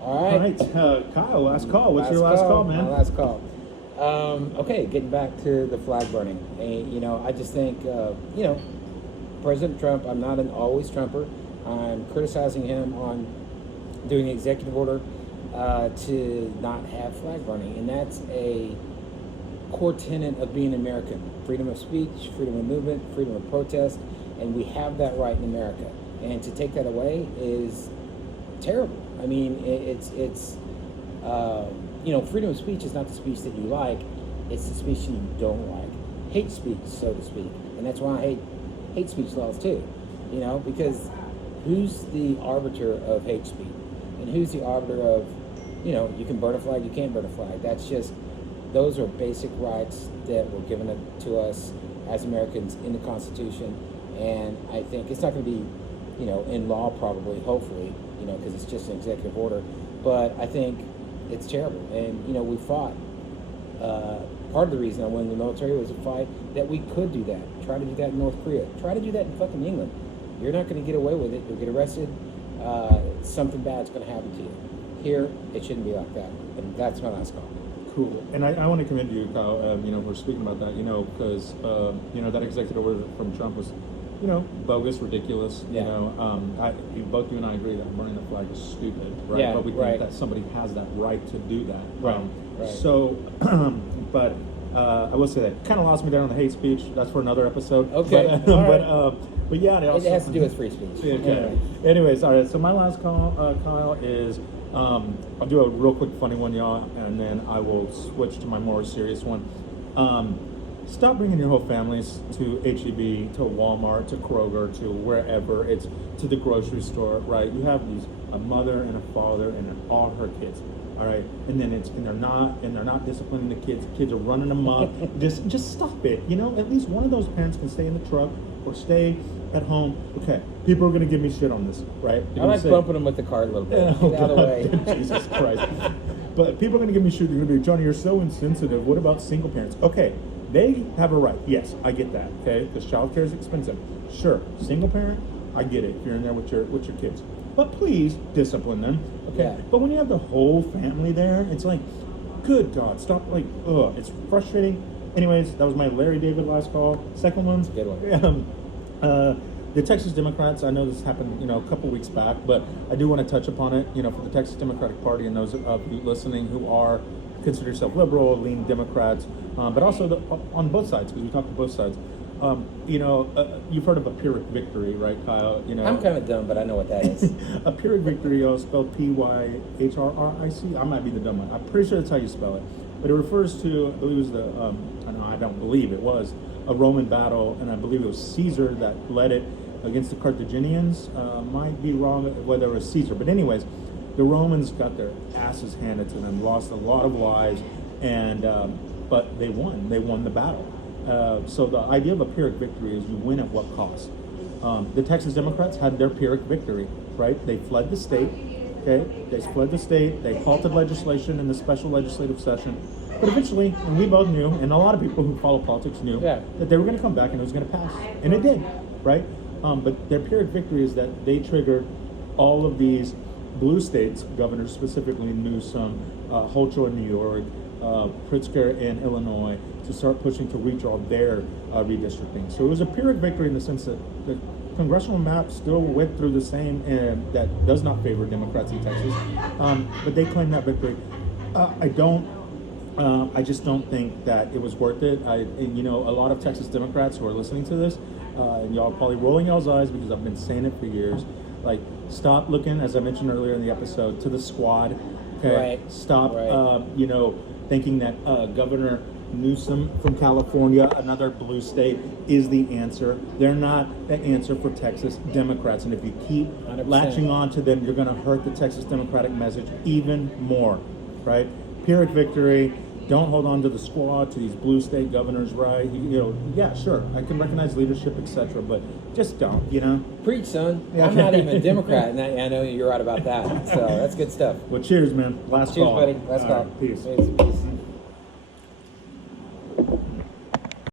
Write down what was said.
All right. Kyle, last call. What's your last call, man? My last call. Okay, getting back to the flag burning. And, I just think, President Trump, I'm not an always Trumper. I'm criticizing him on doing an executive order to not have flag burning. And that's a core tenet of being American. Freedom of speech, freedom of movement, freedom of protest. And we have that right in America. And to take that away is terrible. I mean, freedom of speech is not the speech that you like, it's the speech you don't like. Hate speech, so to speak. And that's why I hate speech laws too. Because who's the arbiter of hate speech? And who's the arbiter of, you can burn a flag, you can't burn a flag. Those are basic rights that were given to us as Americans in the Constitution. And I think it's not going to be, in law probably, hopefully, because it's just an executive order. But I think it's terrible. And, we fought. Part of the reason I went in the military was to fight that we could do that. Try to do that in North Korea. Try to do that in fucking England. You're not going to get away with it. You'll get arrested. Something bad's going to happen to you. Here, it shouldn't be like that. And that's my last call. Cool. And I want to commend you, Kyle, for speaking about that, because, that executive order from Trump was, bogus, ridiculous. Yeah. Both you and I agree that burning the flag is stupid, right? Yeah, but we think that somebody has that right to do that. Right. So, but I will say that kind of lost me down on the hate speech. That's for another episode. Okay. But yeah, it has to do with free speech. Okay. Anyways, all right. So my last call, Kyle, is I'll do a real quick funny one, y'all, and then I will switch to my more serious one. Stop bringing your whole families to HEB, to Walmart, to Kroger, to wherever. It's to the grocery store, right? You have a mother and a father and all her kids, all right? And they're not disciplining the kids. Kids are running amok. just stop it. At least one of those parents can stay in the truck or stay at home. Okay, people are gonna give me shit on this, right? I like bumping them with the cart a little bit. Get out of the way. Jesus Christ. But people are gonna give me shit. They're gonna be, Johnny, you're so insensitive. What about single parents? Okay. They have a right. Yes, I get that. Okay, because childcare is expensive. Sure, single parent, I get it. If you're in there with your kids, but please discipline them. Okay, yeah. But when you have the whole family there, it's like, good God, stop! It's frustrating. Anyways, that was my Larry David last call. Second one's good one. The Texas Democrats. I know this happened, a couple weeks back, but I do want to touch upon it. For the Texas Democratic Party and those of you listening who are consider yourself liberal, lean Democrats, but also on both sides, because we talk to both sides. You've heard of a Pyrrhic victory, right, Kyle? I'm kind of dumb, but I know what that is. A Pyrrhic victory, spelled P-Y-H-R-R-I-C. I might be the dumb one. I'm pretty sure that's how you spell it. But it refers to, I believe it was I don't believe it was, a Roman battle, and I believe it was Caesar that led it against the Carthaginians. Might be wrong whether it was Caesar. But anyways, the Romans got their asses handed to them, lost a lot of lives, and but they won. They won the battle. So the idea of a Pyrrhic victory is you win at what cost? The Texas Democrats had their Pyrrhic victory, right? They fled the state. Okay, they fled the state. They halted legislation in the special legislative session. But eventually, and we both knew, and a lot of people who follow politics knew, that they were going to come back and it was going to pass, and it did, right? But their Pyrrhic victory is that they triggered all of these blue states, governors specifically Newsom, Hochul in New York, Pritzker in Illinois, to start pushing to redraw their redistricting. So it was a Pyrrhic victory in the sense that the congressional map still went through the same, and that does not favor Democrats in Texas, but they claimed that victory. I just don't think that it was worth it. A lot of Texas Democrats who are listening to this, and y'all probably rolling y'all's eyes because I've been saying it for years. Stop looking, as I mentioned earlier in the episode, to the squad. Okay, right. Stop. Thinking that Governor Newsom from California, another blue state, is the answer. They're not the answer for Texas Democrats, and if you keep 100%. latching on to them, you're going to hurt the Texas Democratic message even more. Right? Pyrrhic victory. Don't hold on to the squad, to these blue state governors, right? Yeah, sure, I can recognize leadership, etc., but just don't, Preach, son. Yeah. I'm not even a Democrat, and I know you're right about that. So that's good stuff. Well, cheers, man. Last cheers, call. Cheers, buddy. Last call. Right, peace. Peace.